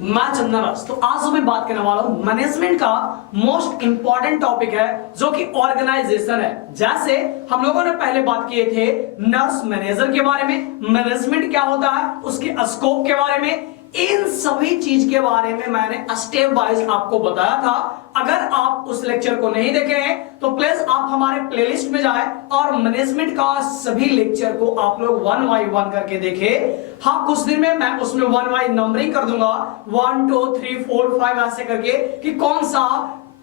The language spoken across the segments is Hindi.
मैं चंदन राज। तो आज मैं बात करने वाला हूं मैनेजमेंट का मोस्ट इंपॉर्टेंट टॉपिक है जो कि ऑर्गेनाइजेशन है। जैसे हम लोगों ने पहले बात किए थे नर्स मैनेजर के बारे में, मैनेजमेंट क्या होता है, उसके स्कोप के बारे में, इन सभी चीज के बारे में मैंने स्टेप वाइज आपको बताया था। अगर आप उस लेक्चर को नहीं देखे हैं तो प्लीज आप हमारे प्लेलिस्ट में जाएं और मैनेजमेंट का सभी लेक्चर को आप लोग 1 बाय 1 करके देखें। हाँ, कुछ दिन में मैं उसमें 1 बाय नंबरिंग कर दूंगा, 1 2 3 4 5 ऐसे करके कि कौन सा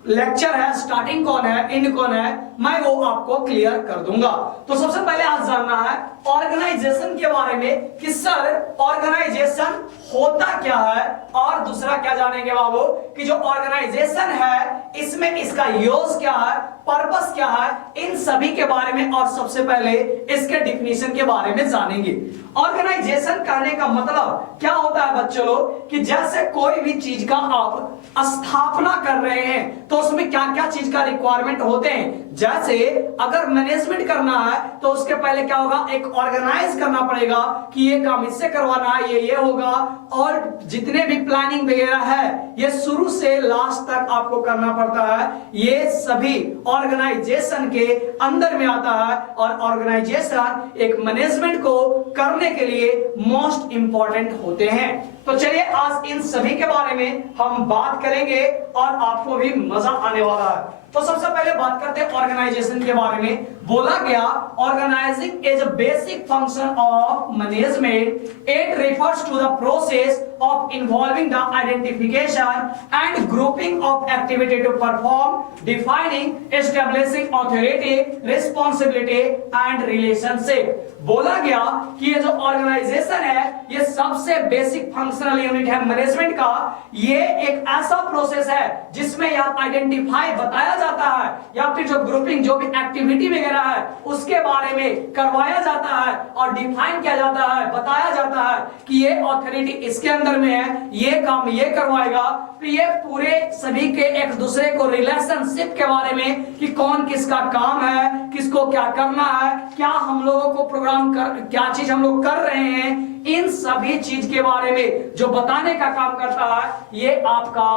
लेक्चर है, स्टार्टिंग कौन है, एंड कौन है, मैं वो आपको क्लियर कर दूंगा। तो सबसे पहले आज जानना है ऑर्गेनाइजेशन के बारे में कि सर ऑर्गेनाइजेशन होता क्या है, और दूसरा क्या जानेंगे बाबू कि जो ऑर्गेनाइजेशन है इसमें इसका यूज क्या है, पर्पस क्या है, इन सभी के बारे में और सबसे पहले इसके डिफिनीशन के बारे में जानेंगे। ऑर्गेनाइजेशन कहने का मतलब क्या होता है बच्चों लोग कि जैसे कोई भी चीज का आप स्थापना कर रहे हैं तो उसमें क्या क्या चीज का रिक्वायरमेंट होते हैं। जैसे अगर मैनेजमेंट करना है तो उसके पहले क्या होगा, एक ऑर्गेनाइज करना पड़ेगा कि ये काम इससे करवाना है, ये होगा, और जितने भी प्लानिंग वगैरह है ये शुरू से लास्ट तक आपको करना पड़ता है। ये सभी ऑर्गेनाइजेशन के अंदर में आता है और ऑर्गेनाइजेशन एक मैनेजमेंट को करने के लिए मोस्ट इंपॉर्टेंट होते हैं। तो चलिए आज इन सभी के बारे में हम बात करेंगे और आपको भी मजा आने वाला है। तो सबसे पहले बात करते हैं ऑर्गेनाइजेशन के बारे में। बोला गया organising is a basic function of management. It refers to the process of involving the identification and grouping of activity to perform, defining, establishing authority, responsibility and relationship। बोला गया कि ये जो ऑर्गेनाइजेशन है ये सबसे बेसिक फंक्शनल यूनिट है मैनेजमेंट का। ये एक ऐसा प्रोसेस है जिसमें या आइडेंटिफाई बताया जाता है या फिर जो ग्रुपिंग जो भी एक्टिविटी वगैरह है उसके बारे में करवाया जाता है और डिफाइन किया जाता है, बताया जाता है कि ये ऑथोरिटी इसके अंदर में है, ये काम ये करवाएगा। तो ये पूरे सभी के एक दूसरे को रिलेशनशिप के बारे में कि कौन किसका काम है, किसको क्या करना है, क्या हम लोगों को प्रोग्राम कर, क्या चीज हम लोग कर रहे हैं, इन सभी चीज के बारे में जो बताने का काम करता है ये आपका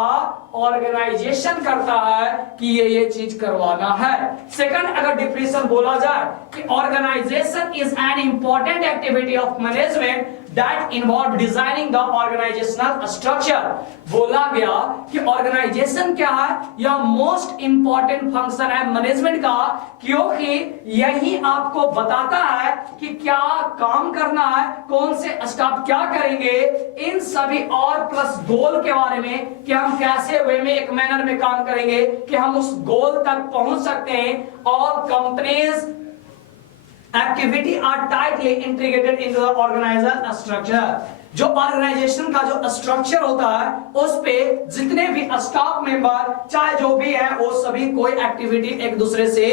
ऑर्गेनाइजेशन करता है कि ये चीज करवाना है। सेकंड अगर डिफिनेशन बोला जाए कि organisation is an important activity of management that involve designing the organizational structure। बोला गया कि ऑर्गेनाइजेशन क्या है, यह मोस्ट इंपॉर्टेंट फंक्शन है मैनेजमेंट का, क्योंकि यही आपको बताता है कि क्या काम करना है, कौन से स्टाफ क्या करेंगे, इन सभी और प्लस गोल के बारे में कि हम कैसे वे में एक मैनर में काम करेंगे कि हम उस गोल तक पहुंच सकते हैं। और companies activity are tightly integrated into the organizational structure। जो ऑर्गेनाइजेशन का जो स्ट्रक्चर होता है उस पे जितने भी स्टाफ मेंबर चाहे जो भी है वो सभी कोई एक्टिविटी एक दूसरे से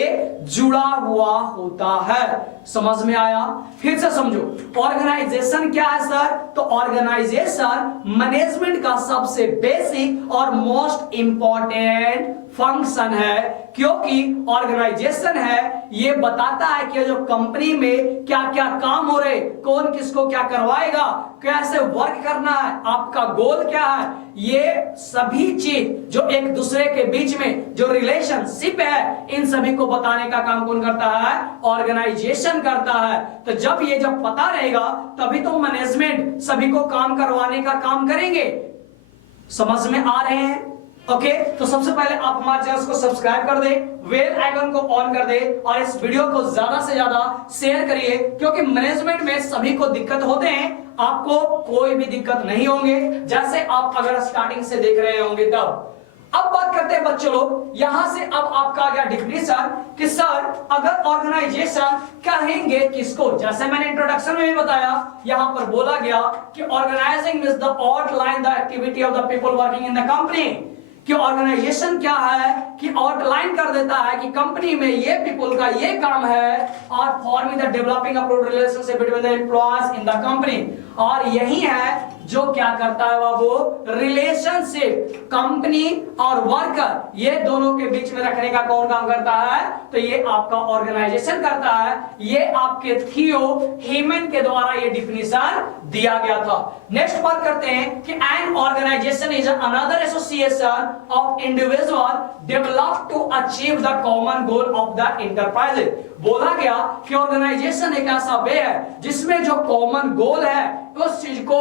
जुड़ा हुआ होता है। समझ में आया? फिर से समझो ऑर्गेनाइजेशन क्या है सर। तो ऑर्गेनाइजेशन मैनेजमेंट का सबसे बेसिक और मोस्ट इंपॉर्टेंट फंक्शन है, क्योंकि ऑर्गेनाइजेशन है ये बताता है कि जो कंपनी में क्या क्या काम हो रहे, कौन किसको क्या करवाएगा, कैसे वर्क करना है, आपका गोल क्या है, ये सभी चीज जो एक दूसरे के बीच में जो रिलेशनशिप है इन सभी को बताने का काम कौन करता है, ऑर्गेनाइजेशन करता है। तो जब पता रहेगा तभी तो मैनेजमेंट सभी को काम करवाने का काम करेंगे। समझ में आ रहे हैं? ओके, तो सबसे पहले आप हमारे चैनल को सब्सक्राइब कर दे, बेल आइकन को ऑन कर दे और इस वीडियो को ज्यादा से ज्यादा शेयर करिए, क्योंकि मैनेजमेंट में सभी को दिक्कत होते हैं, आपको कोई भी दिक्कत नहीं होंगे जैसे आप अगर स्टार्टिंग से देख रहे होंगे तब। अब बात करते हैं बच्चों लोग, यहां से अब आपका आ गया डिफिनेशन कि सर अगर ऑर्गेनाइजेशन कहेंगे किसको, जैसे मैंने इंट्रोडक्शन में भी बताया, यहां पर बोला गया कि organising is the outline the activity of the people working in the company. कि ऑर्गेनाइजेशन क्या है कि आउटलाइन कर देता है कि कंपनी में ये पीपल का ये काम है और forming the developing approved relationship between the employees in the company. और यही है जो क्या करता है वो रिलेशनशिप कंपनी और वर्कर ये दोनों के बीच में रखने का कौन काम करता है? तो ये आपका ऑर्गेनाइजेशन करता है। ये आपके थियो हेमन के द्वारा ये डिफिनेशन दिया गया था। नेक्स्ट बात करते हैं कि an organisation is another association of individual develop to achieve the common goal of the enterprise. बोला गया कि ऑर्गेनाइजेशन एक ऐसा वे है जिसमें जो कॉमन गोल है उस चीज को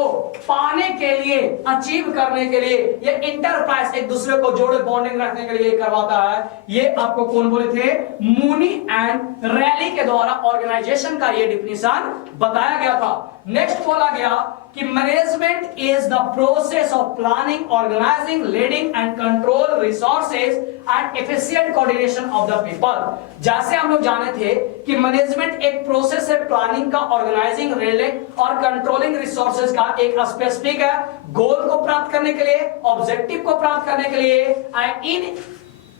पाने के लिए, अचीव करने के लिए ये इंटरप्राइज एक दूसरे को जोड़े, बॉन्डिंग रखने के लिए करवाता है। ये आपको कौन बोले थे? मूनी एंड रैली के द्वारा ऑर्गेनाइजेशन का ये डिफिनेशन बताया गया था। नेक्स्ट बोला गया कि management is the process of planning, organising, leading and control resources and efficient coordination of the people. जैसे हम लोग जाने थे कि मैनेजमेंट एक प्रोसेस है प्लानिंग का, ऑर्गेनाइजिंग, लीडिंग और कंट्रोलिंग रिसोर्सेज का एक स्पेसिफिक है गोल को प्राप्त करने के लिए, ऑब्जेक्टिव को प्राप्त करने के लिए।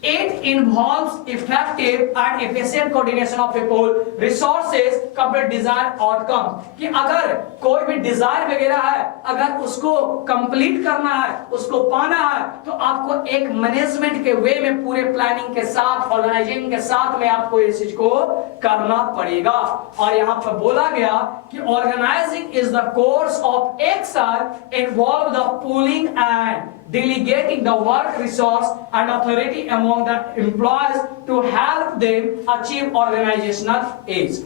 It involves effective and efficient coordination of people, resources, complete desired outcome। कि अगर कोई भी डिजायर वगैरह है, अगर उसको कंप्लीट करना है, उसको पाना है, तो आपको एक मैनेजमेंट के वे में पूरे प्लानिंग के साथ, ऑर्गेनाइजिंग के साथ में आपको इस चीज को करना पड़ेगा। और यहाँ पर बोला गया कि organising is the course of action involve the pooling and delegating the work, resource and authority among the employees to help them achieve organizational aims।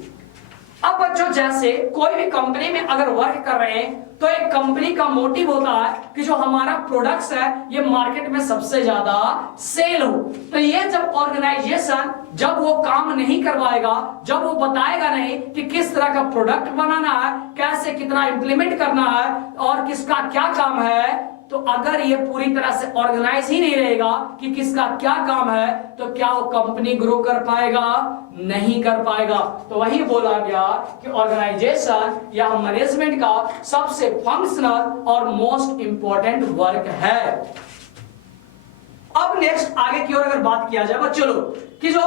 अब बच्चों जैसे कोई भी कंपनी में अगर वर्क कर रहे हैं तो एक कंपनी का मोटिव होता है कि जो हमारा प्रोडक्ट्स है ये मार्केट में सबसे ज्यादा सेल हो। तो ये जब ऑर्गेनाइजेशन जब वो काम नहीं करवाएगा, जब वो बताएगा नहीं कि किस तरह का प्रोडक्ट बनाना है, कैसे कितना इंप्लीमेंट करना है और किसका क्या काम है, तो अगर ये पूरी तरह से ऑर्गेनाइज ही नहीं रहेगा कि किसका क्या काम है, तो क्या वो कंपनी ग्रो कर पाएगा? नहीं कर पाएगा। तो वही बोला गया कि ऑर्गेनाइजेशन या मैनेजमेंट का सबसे फंक्शनल और मोस्ट इंपॉर्टेंट वर्क है। अब नेक्स्ट आगे की ओर अगर बात किया जाए बच्चों कि जो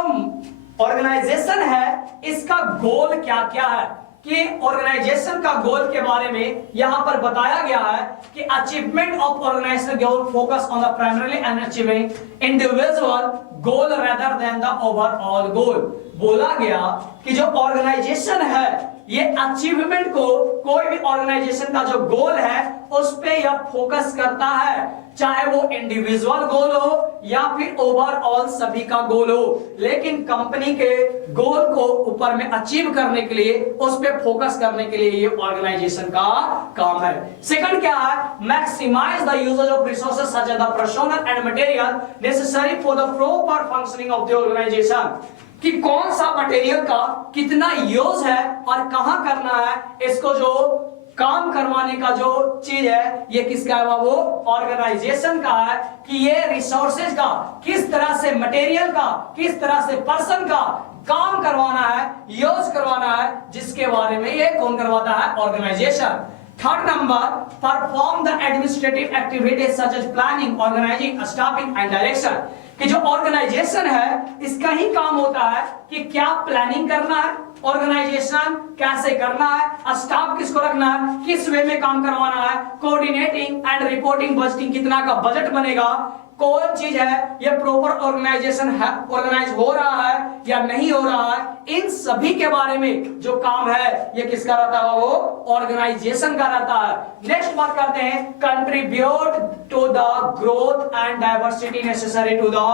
ऑर्गेनाइजेशन है इसका गोल क्या क्या है, कि ऑर्गेनाइजेशन का गोल के बारे में यहां पर बताया गया है कि achievement of organisation goal focus on the primarily and achieving individual goal rather than the overall goal. बोला गया कि जो ऑर्गेनाइजेशन है ये अचीवमेंट को, कोई भी ऑर्गेनाइजेशन का जो गोल है उस पे यह फोकस करता है, चाहे वो इंडिविजुअल गोल हो या फिर ओवरऑल सभी का गोल हो, लेकिन कंपनी के गोल को ऊपर में अचीव करने के लिए, उस पे फोकस करने के लिए ये ऑर्गेनाइजेशन का काम है। सेकंड क्या है? Maximise the usages of resources such as the personal and material necessary for the proper functioning of the organisation. कि कौन सा मटेरियल का कितना यूज है और कहां करना है, इसको जो काम करवाने का जो चीज है ये किसका है? वो ऑर्गेनाइजेशन का है। कि ये रिसोर्सेज का किस तरह से, मटेरियल का किस तरह से, पर्सन का काम करवाना है, यूज करवाना है, जिसके बारे में ये कौन करवाता है? Organisation. Third number, perform the administrative activities such as planning, organising, staffing and direction. कि जो ऑर्गेनाइजेशन है इसका ही काम होता है कि क्या प्लानिंग करना है, ऑर्गेनाइजेशन कैसे करना है, स्टाफ किसको रखना है, किस वे में काम करवाना है, कोऑर्डिनेटिंग एंड रिपोर्टिंग, बजटिंग, कितना का बजट बनेगा, कौन चीज है ये प्रॉपर ऑर्गेनाइजेशन है, ऑर्गेनाइज हो रहा है या नहीं हो रहा है, इन सभी के बारे में जो काम है ये किसका रहता है? वो ऑर्गेनाइजेशन का रहता है। नेक्स्ट बात करते हैं, contribute to the growth and diversity necessary to the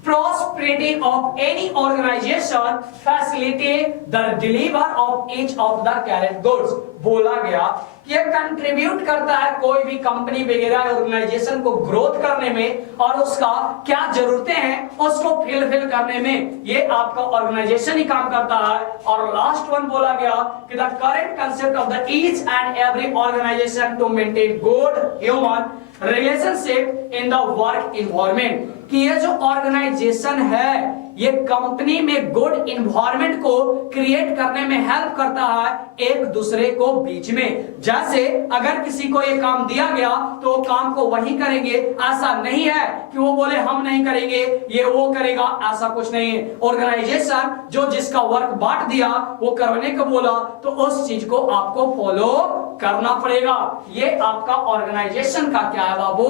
prosperity of any organization, facilitate the deliver of each of the carried goods। बोला गया कि ये कंट्रीब्यूट करता है कोई भी कंपनी वगैरह ऑर्गेनाइजेशन को ग्रोथ करने में और उसका क्या जरूरतें हैं उसको फिल करने में, ये आपका ऑर्गेनाइजेशन ही काम करता है। और लास्ट वन बोला गया कि the current concept of the each and every organisation to maintain good human relationship in the work environment. कि ये जो ऑर्गेनाइजेशन है ये कंपनी में गुड इन्वायरमेंट को क्रिएट करने में हेल्प करता है एक दूसरे को बीच में। जैसे अगर किसी को ये काम दिया गया तो काम को वही करेंगे, ऐसा नहीं है कि वो बोले हम नहीं करेंगे ये वो करेगा, ऐसा कुछ नहीं है। ऑर्गेनाइजेशन जो जिसका वर्क बांट दिया वो करने को बोला तो उस चीज को आपको फॉलो करना पड़ेगा। ये आपका ऑर्गेनाइजेशन का क्या है बाबू,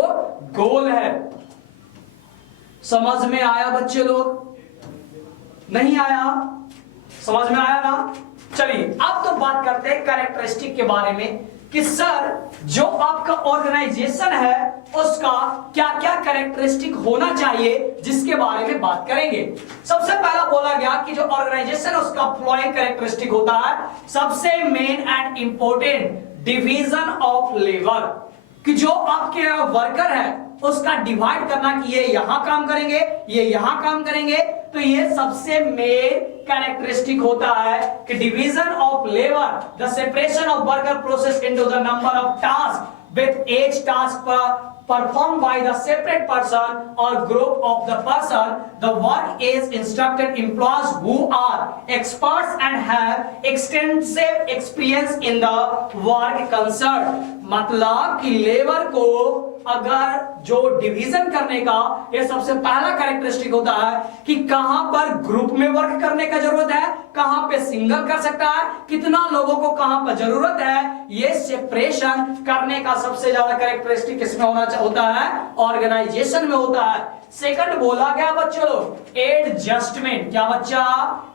गोल है। समझ में आया बच्चे लोग? नहीं आया? समझ में आया ना? चलिए अब तो बात करते हैं कैरेक्टरिस्टिक के बारे में कि सर जो आपका ऑर्गेनाइजेशन है उसका क्या क्या कैरेक्टरिस्टिक होना चाहिए, जिसके बारे में बात करेंगे। सबसे पहला बोला गया कि जो ऑर्गेनाइजेशन है उसका फ्लोइंग कैरेक्टरिस्टिक होता है, सबसे main and important division of labour, कि जो आपके वर्कर है उसका डिवाइड करना कि ये यहां काम करेंगे ये यहां काम करेंगे। तो ये सबसे मेन कैरेक्टरिस्टिक होता है कि division of labour, the separation of worker process into the number of task with H task performed by the separate person or group of the person. The work is instructed employees who are experts and have extensive experience in the work concerned. मतलब कि लेबर को अगर जो डिवीजन करने का ये सबसे पहला कैरेक्टरिस्टिक होता है कि कहां पर ग्रुप में वर्क करने का जरूरत है, कहां पे सिंगल कर सकता है, कितना लोगों को कहां पर जरूरत है, ये सेपरेशन करने का सबसे ज्यादा कैरेक्टरिस्टिक किसमें होता है, ऑर्गेनाइजेशन में होता है। सेकंड बोला गया बच्चों एडजस्टमेंट, क्या बच्चा,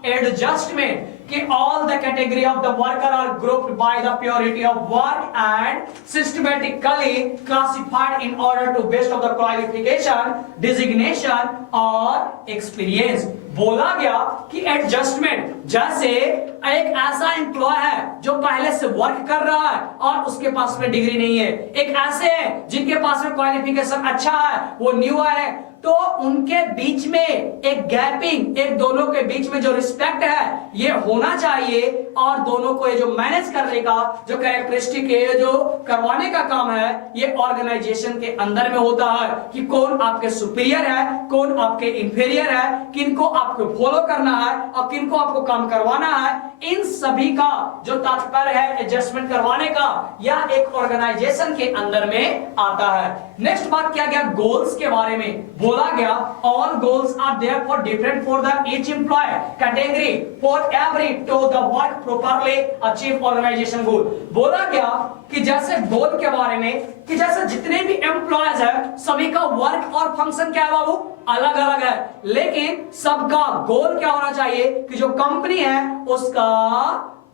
एडजस्टमेंट, कि all the category of the worker are grouped by the purity of work and systematically classified in order to based of the qualification, designation और experience। बोला गया कि एडजस्टमेंट, जैसे एक ऐसा एम्प्लॉय है जो पहले से वर्क कर रहा है और उसके पास में डिग्री नहीं है, एक ऐसे है जिनके पास में क्वालिफिकेशन अच्छा है वो न्यू है, तो उनके बीच में एक गैपिंग, एक दोनों के बीच में जो रिस्पेक्ट है ये होना चाहिए। और दोनों को ये जो मैनेज करने का जो कैरेक्टरिस्टिक है, जो करवाने का काम है, ये ऑर्गेनाइजेशन के अंदर में होता है कि कौन आपके सुपीरियर है, कौन आपके इंफीरियर है, किनको आपको फॉलो करना है और किनको आपको काम करवाना है। इन सभी का जो तात्पर्य है एडजस्टमेंट करवाने का, यह एक ऑर्गेनाइजेशन के अंदर में आता है। नेक्स्ट बात क्या गया, गोल्स के बारे में बोला गया all goals are there for different for the each employee category for every to the work properly achieve organisation goal. बोला गया कि जैसे गोल के बारे में कि जैसे जितने भी एम्प्लॉयज है सभी का वर्क और फंक्शन क्या है बाबू, अलग अलग है, लेकिन सबका गोल क्या होना चाहिए कि जो कंपनी है उसका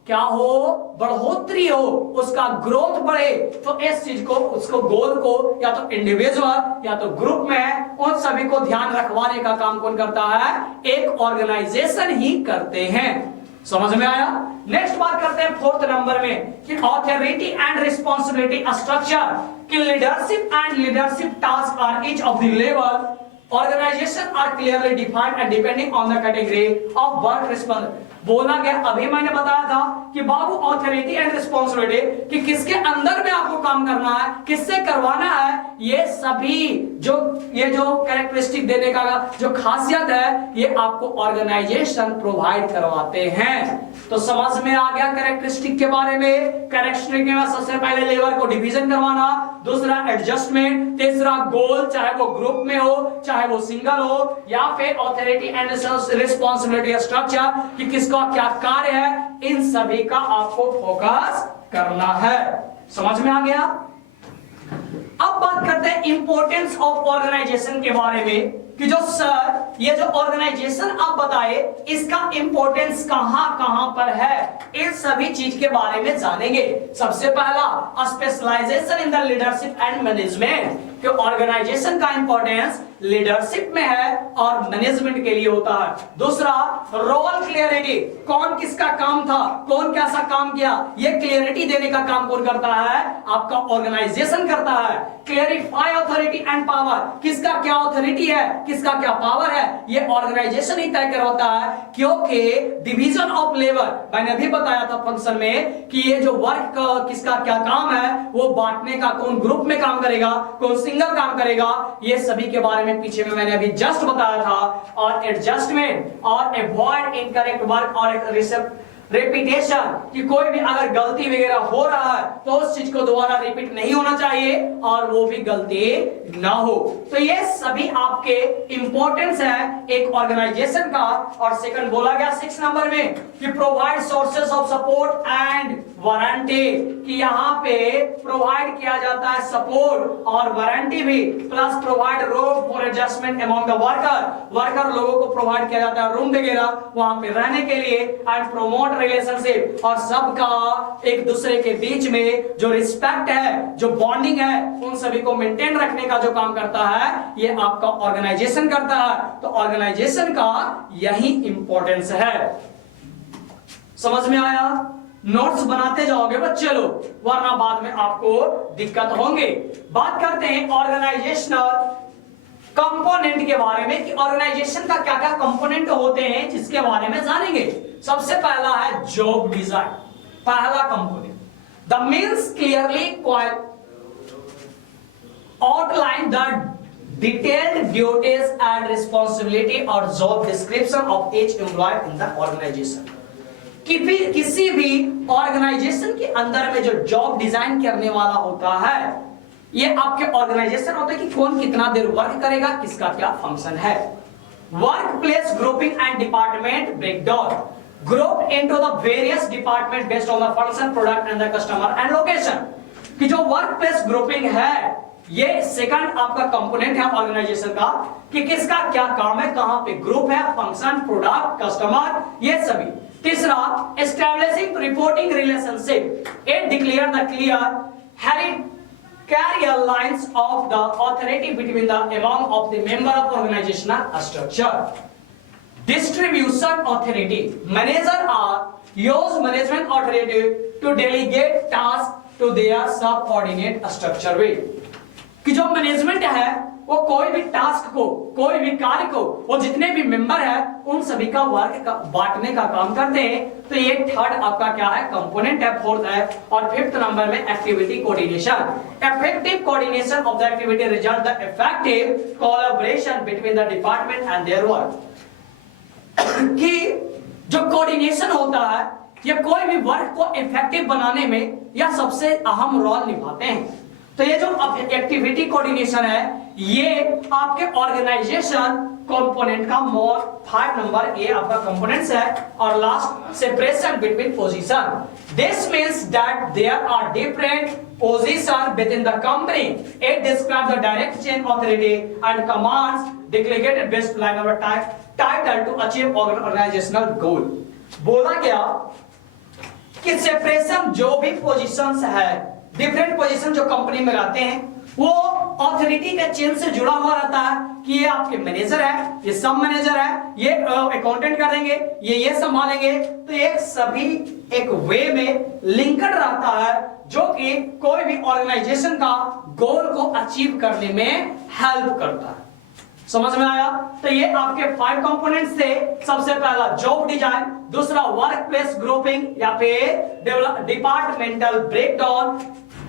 क्या हो, बढ़ोतरी हो, उसका ग्रोथ बढ़े। तो इस चीज को, उसको गोल को या तो इंडिविजुअल या तो ग्रुप में उन सभी को ध्यान रखवाने का काम कौन करता है, एक ऑर्गेनाइजेशन ही करते हैं। समझ में आया? नेक्स्ट बात करते हैं फोर्थ नंबर में कि ऑथोरिटी एंड रिस्पांसिबिलिटी स्ट्रक्चर, कि leadership and leadership task are each of the level organisation are clearly defined and depending on the category of work responsibility. बोला गया, अभी मैंने बताया था कि बाबू ऑथोरिटी एंड रिस्पांसिबिलिटी कि किसके अंदर में आपको काम करना है, किससे करवाना है, ये सभी जो कैरेक्टरिस्टिक देने का जो खासियत है ये आपको ऑर्गेनाइजेशन प्रोवाइड करवाते हैं। तो समझ में आ गया कैरेक्टरिस्टिक के बारे में। कैरेक्टरिस्टिक में सबसे पहले लेबर को डिवीजन करवाना, दूसरा एडजस्टमेंट, तीसरा गोल, चाहे वो ग्रुप में हो चाहे वो सिंगल हो, या फिर ऑथोरिटी एंड रिस्पांसिबिलिटी स्ट्रक्चर कि किसका क्या कार्य है, इन सभी का आपको फोकस करना है। समझ में आ गया? अब बात करते हैं इंपॉर्टेंस ऑफ ऑर्गेनाइजेशन के बारे में कि जो सर ये जो ऑर्गेनाइजेशन आप बताए इसका इंपॉर्टेंस कहां कहां पर है, इन सभी चीज के बारे में जानेंगे। सबसे पहला specialisation in the leadership and management, कि ऑर्गेनाइजेशन का इंपॉर्टेंस लीडरशिप में है और मैनेजमेंट के लिए होता है। दूसरा रोल क्लियरिटी, कौन किसका काम था, कौन कैसा काम किया, ये क्लियरिटी देने का काम कौन करता है, आपका ऑर्गेनाइजेशन करता है। क्लियरिफाई ऑथोरिटी एंड पावर, किसका क्या ऑथोरिटी है, किसका क्या पावर है, ये ऑर्गेनाइजेशन ही तय करवाता है। क्योंकि डिवीजन ऑफ लेबर मैंने भी बताया था फंक्शन में कि ये जो वर्क का किसका क्या काम है वो बांटने का, कौन ग्रुप में काम करेगा, कौन सिंगल काम करेगा, ये सभी के बारे में पीछे में मैंने अभी जस्ट बताया था। और एडजस्टमेंट और अवॉइड इनकरेक्ट वर्क और रिपीटेशन, कि कोई भी अगर गलती वगैरह हो रहा है तो उस चीज को दोबारा रिपीट नहीं होना चाहिए और वो भी गलती ना हो। तो ये सभी आपके इंपॉर्टेंस है एक ऑर्गेनाइजेशन का। और सेकंड बोला गया 6 नंबर में कि provide sources of support and warranty, कि यहाँ पे प्रोवाइड किया जाता है सपोर्ट और वारंटी भी, plus provide room for adjustment among the worker लोगों को प्रोवाइड किया जाता है रूम वगैरह वहां पे रहने के लिए। एंड प्रोमोट रिलेशनशिप, और सबका एक दूसरे के बीच में जो रिस्पेक्ट है, जो बॉन्डिंग है, उन सभी को मेंटेन रखने का जो काम करता है ये आपका ऑर्गेनाइजेशन करता है। तो ऑर्गेनाइजेशन का यही इंपॉर्टेंस है। समझ में आया? नोट्स बनाते जाओगे बच्चे लोग, वरना बाद में आपको दिक्कत होंगे। बात करते हैं ऑर्गेनाइजेशनल कंपोनेंट के बारे में कि ऑर्गेनाइजेशन का क्या क्या कंपोनेंट होते हैं जिसके बारे में जानेंगे। सबसे पहला है जॉब डिजाइन, पहला component. The means clearly outline the detailed duties and responsibility और job description of each employee in the organisation. किसी भी ऑर्गेनाइजेशन के अंदर में जो जॉब डिजाइन करने वाला होता है, ये आपके ऑर्गेनाइजेशन होता है कि कौन कितना देर वर्क करेगा, किसका क्या फंक्शन है। Work place grouping and department breakdown, group into the various department based on the function, product and the customer and location. कि जो वर्क प्लेस ग्रुपिंग है, ये सेकंड आपका कंपोनेंट है ऑर्गेनाइजेशन का, कि किसका क्या काम है, कहां पे ग्रुप है, फंक्शन, प्रोडक्ट, कस्टमर, ये सभी। तीसरा, establishing reporting relationship, it declare the clear hereditary lines of the authority between the among of the member of organizational structure. Distribution authority, manager are use management authority to delegate tasks to their subordinate structure way. कि जो मैनेजमेंट है वो कोई भी टास्क को, कोई भी कार्य को, वो जितने भी मेंबर है उन सभी का वर्क का बांटने का काम करते हैं। तो ये थर्ड आपका क्या है, कंपोनेंट है, फोर्थ है। और फिफ्थ नंबर में activity coordination, effective coordination of the activity result the effective collaboration between the department and their work. कि जो कोऑर्डिनेशन होता है, ये कोई भी वर्क को इफेक्टिव बनाने में यह सबसे अहम रोल निभाते हैं। तो ये जो एक्टिविटी कोऑर्डिनेशन है, ये आपके ऑर्गेनाइजेशन कंपोनेंट का थर्ड नंबर ये आपका कंपोनेंट्स है। और last, separation between position, this means that there are different position within the company. It describe the direct chain authority and commands declared based line of title to achieve organisational goal. बोला गया कि सेपरेशन, जो भी पोजीशंस है, डिफरेंट पोजीशन जो कंपनी में रहते हैं, वो ऑथोरिटी के चेन से जुड़ा हुआ रहता है कि ये आपके मैनेजर है, ये सब मैनेजर है, ये अकाउंटेंट कर देंगे, ये संभालेंगे। तो एक सभी एक वे में लिंक्ड रहता है जो कि कोई भी ऑर्गेनाइजेशन का गोल को अचीव करने में हेल्प करता है। समझ में आया? तो ये आपके 5 कंपोनेंट्स थे। सबसे पहला जॉब डिजाइन, दूसरा वर्क प्लेस ग्रुपिंग या फिर departmental breakdown,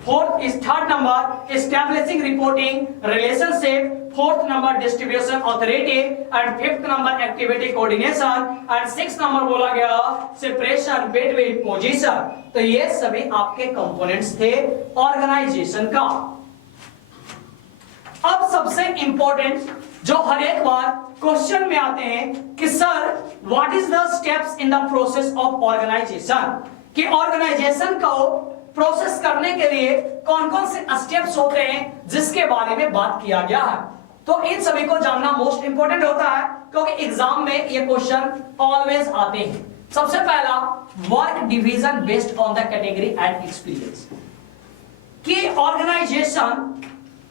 fourth is third number establishing reporting relationship, fourth number distribution authority and fifth number activity coordination and sixth number बोला गया सेपरेशन बिटवीन पोजीशन। तो ये सभी आपके कंपोनेंट्स थे ऑर्गेनाइजेशन का। अब सबसे इंपॉर्टेंट जो हर एक बार क्वेश्चन में आते हैं कि sir what is the steps in the process of organisation, कि ऑर्गेनाइजेशन को प्रोसेस करने के लिए कौन कौन से स्टेप्स होते हैं जिसके बारे में बात किया गया है। तो इन सभी को जानना मोस्ट इंपॉर्टेंट होता है क्योंकि एग्जाम में ये क्वेश्चन ऑलवेज आते हैं। सबसे पहला, work division based on the category and experience, कि ऑर्गेनाइजेशन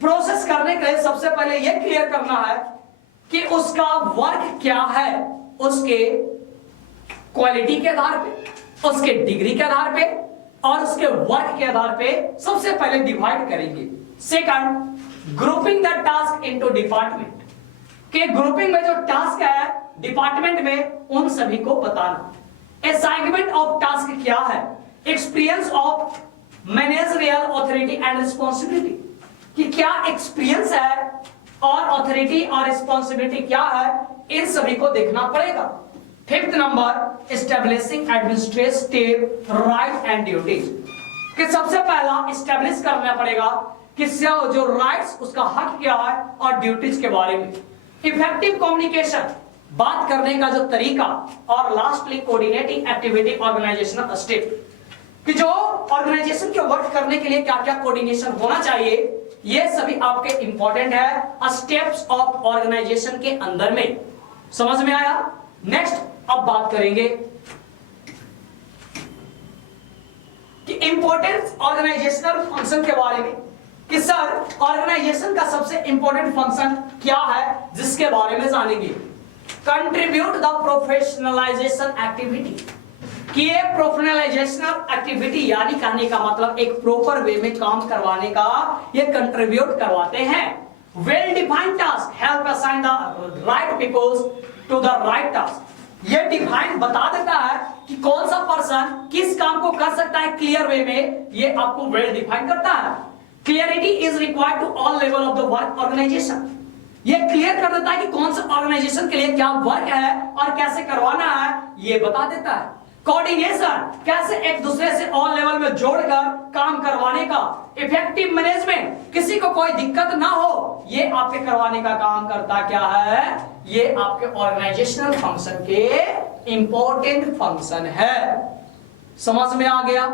प्रोसेस करने के लिए सबसे पहले यह क्लियर करना है कि उसका वर्क क्या है, उसके क्वालिटी के आधार पे, उसके डिग्री के आधार पे और उसके वर्क के आधार पे सबसे पहले डिवाइड करेंगे। Second, grouping the task into department, के ग्रुपिंग में जो टास्क है डिपार्टमेंट में उन सभी को बताना। असाइनमेंट ऑफ टास्क क्या है, experience of managerial authority and responsibility, कि क्या एक्सपीरियंस है और ऑथोरिटी और रिस्पॉन्सिबिलिटी क्या है, इन सभी को देखना पड़ेगा। Fifth number, establishing administrative right and duties, कि सबसे पहला एस्टेब्लिश करना पड़ेगा कि जो राइट्स उसका हक क्या है और ड्यूटीज के बारे में। इफेक्टिव कम्युनिकेशन, बात करने का जो तरीका, और lastly coordinating activity organisational step, कि जो ऑर्गेनाइजेशन के वर्क करने के लिए क्या क्या कोऑर्डिनेशन होना चाहिए, ये सभी आपके इंपॉर्टेंट है स्टेप्स ऑफ ऑर्गेनाइजेशन के अंदर में। समझ में आया? नेक्स्ट अब बात करेंगे कि इंपॉर्टेंट ऑर्गेनाइजेशनल फंक्शन के बारे में, कि सर ऑर्गेनाइजेशन का सबसे इंपॉर्टेंट फंक्शन क्या है, जिसके बारे में जानेंगे। कंट्रीब्यूट द प्रोफेशनलाइजेशन एक्टिविटी, कि ये प्रोफेशनलाइजेशनल एक्टिविटी यानी कहने का मतलब एक प्रॉपर वे में काम करवाने का ये कंट्रीब्यूट करवाते हैं। Well defined task help assign the right peoples to the right task, ये डिफाइन बता देता है कि कौन सा पर्सन किस काम को कर सकता है क्लियर वे में, ये आपको वेल डिफाइन करता है। Clarity is required to all level of the work organisation, ये क्लियर कर देता है कि कौन सा ऑर्गेनाइजेशन के लिए क्या वर्क है और कैसे करवाना है, ये बता देता है। कोऑर्डिनेशन, कैसे एक दूसरे से ऑल लेवल में जोड़कर काम करवाने का। इफेक्टिव मैनेजमेंट, किसी को कोई दिक्कत ना हो, ये आपके करवाने का काम करता क्या है, ये आपके ऑर्गेनाइजेशनल फंक्शन के इंपॉर्टेंट फंक्शन है। समझ में आ गया?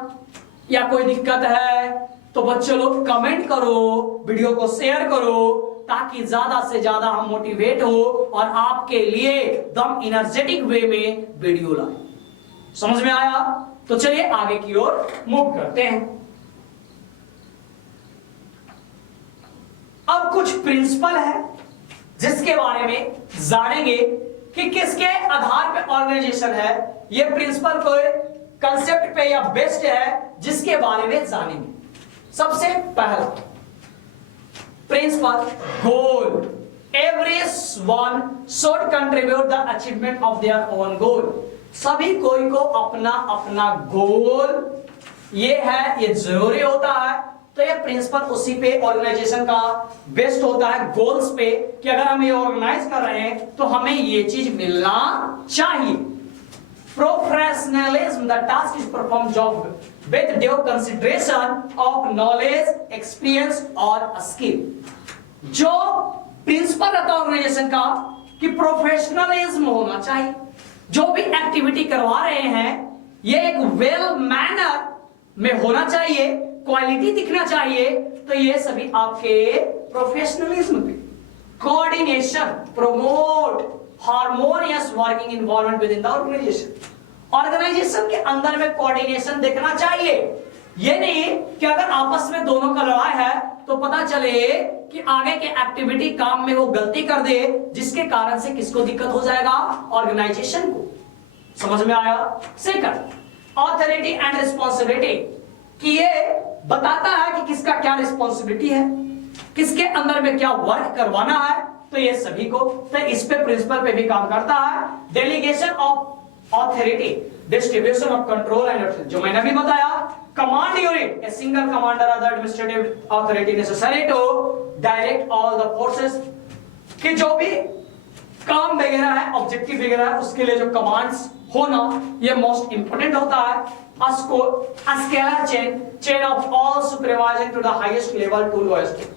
या कोई दिक्कत है तो बच्चों लोग कमेंट करो, वीडियो को शेयर करो, ताकि ज्यादा से ज्यादा हम मोटिवेट हो और आपके लिए एकदम एनर्जेटिक वे में वीडियो लाए। समझ में आया? तो चलिए आगे की ओर मूव करते हैं। अब कुछ प्रिंसिपल है जिसके बारे में जानेंगे कि किसके आधार पे ऑर्गेनाइजेशन है। ये प्रिंसिपल कोई कंसेप्ट पे या बेस्ड है जिसके बारे में जानेंगे। सबसे पहला principle, goal. Everyone should contribute the achievement of their own goal, सभी कोई को अपना अपना गोल ये है, ये जरूरी होता है। तो ये प्रिंसिपल उसी पे ऑर्गेनाइजेशन का बेस्ड होता है, गोल्स पे, कि अगर हम ये ऑर्गेनाइज कर रहे हैं तो हमें ये चीज मिलना चाहिए। Professionalism, the task is perform job with due consideration of knowledge, experience और स्किल। जो प्रिंसिपल रहता है ऑर्गेनाइजेशन का कि प्रोफेशनलिज्म होना चाहिए, जो भी एक्टिविटी करवा रहे हैं ये एक वेल मैनर में होना चाहिए, क्वालिटी दिखना चाहिए। तो ये सभी आपके प्रोफेशनलिज्म पे। Coordination, promote harmonious working involvement within the organisation, organisation के अंदर में कोऑर्डिनेशन दिखना चाहिए। ये नहीं कि अगर आपस में दोनों का लड़ाई है तो पता चले कि आगे के एक्टिविटी काम में वो गलती कर दे, जिसके कारण से किसको दिक्कत हो जाएगा, ऑर्गेनाइजेशन को। समझ में आया? सेकंड, ऑथोरिटी एंड रिस्पॉन्सिबिलिटी, कि ये बताता है कि किसका क्या रिस्पॉन्सिबिलिटी है, किसके अंदर में क्या वर्क करवाना है। तो ये सभी को, तो इस पे प्रिंसिपल पे भी काम करता है। Delegation of authority, distribution of control and, जो मैंने भी बताया, command unit, a single commander of the administrative authority necessary to direct all the forces, कि जो भी काम वगैरह है, ऑब्जेक्टिव वगैरह है, उसके लिए जो कमांड्स होना ये मोस्ट इंपोर्टेंट होता है। Scalar chain of all supervising to the highest level to lowest,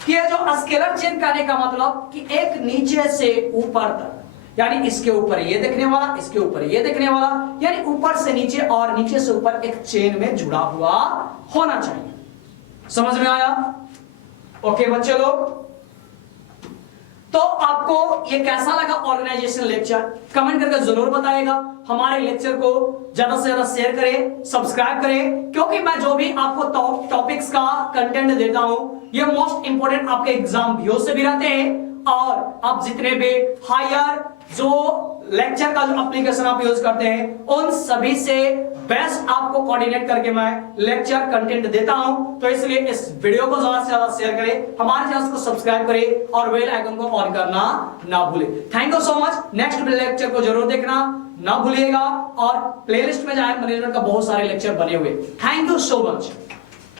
कि ये जो स्केलर चेन करने का मतलब कि एक नीचे से ऊपर तक, यानी इसके ऊपर ये देखने वाला, इसके ऊपर ये देखने वाला, यानी ऊपर से नीचे और नीचे से ऊपर एक चेन में जुड़ा हुआ होना चाहिए। समझ में आया? ओके बच्चे लोग, तो आपको ये कैसा लगा ऑर्गेनाइजेशन लेक्चर, कमेंट करके जरूर बताइएगा। हमारे लेक्चर को ज्यादा से ज्यादा शेयर करें, सब्सक्राइब करें, क्योंकि मैं जो भी आपको टॉपिक्स का कंटेंट देता हूं ये मोस्ट इंपोर्टेंट आपके एग्जाम व्यू से भी रहते हैं, और आप जितने भी हायर जो लेक्चर का जो एप्लीकेशन आप यूज करते हैं उन सभी से बेस्ट आपको कोऑर्डिनेट करके मैं लेक्चर कंटेंट देता हूं। तो इसलिए इस वीडियो को ज्यादा से ज्यादा शेयर करें, हमारे चैनल को सब्सक्राइब करें और बेल आइकन को ऑन करना ना भूलें। Thank you so much. Next lecture को जरूर देखना ना भूलिएगा, और प्लेलिस्ट में जाए, मैनेजमेंट का बहुत सारे लेक्चर बने हुए। Thank you so much.